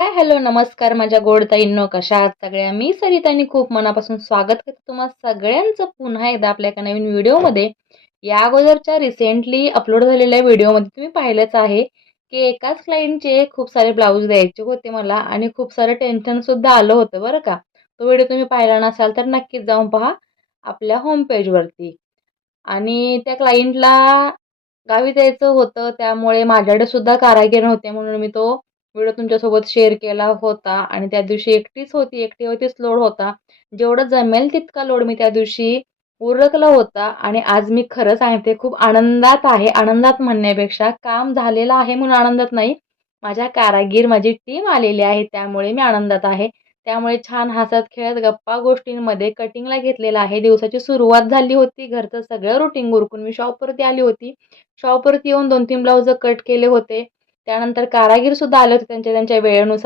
Hello, नमस्कार माझ्या गोड ताईंनो, कशा आहात सगळ्या? मी सरिता आणि खूप मनापासून स्वागत करते तुम्हा सगळ्यांचं पुन्हा एकदा आपल्या एका नवीन व्हिडिओमध्ये. या अगोदरच्या रिसेंटली अपलोड झालेल्या व्हिडिओमध्ये तुम्ही पाहिलंच आहे, की एकाच क्लायंटचे खूप सारे ब्लाऊज द्यायचे होते मला आणि खूप सारं टेन्शनसुद्धा आलं होतं बरं का. तो व्हिडिओ तुम्ही पाहिला नसाल तर नक्कीच जाऊन पहा आपल्या होम पेजवरती. आणि त्या क्लायंटला गावी जायचं होतं, त्यामुळे माझ्याकडे सुद्धा कारागीर नव्हते म्हणून मी तो व्हिडिओ तुमच्यासोबत शेअर केला होता आणि त्या दिवशी एकटीच होती, एकटीवरतीच लोड होता. जेवढं जमेल तितका लोड मी त्या दिवशी उरकला होता आणि आज मी खरं सांगते खूप आनंदात आहे. आनंदात म्हणण्यापेक्षा काम झालेलं आहे म्हणून आनंदात नाही. माझ्या कारागीर, माझी टीम आलेली आहे त्यामुळे मी आनंदात आहे. त्यामुळे छान हसत-खेळत गप्पा गोष्टींमध्ये कटिंगला घेतलेलं आहे. दिवसाची सुरुवात झाली होती. घरचं सगळं रुटीन उरकून मी शॉपवरती आली होती. शॉपवरती येऊन 2-3 ब्लाउज कट केले होते. त्यानंतर कारागीर सुद्धा आले होते त्यांच्या त्यांच्या वेळेनुसार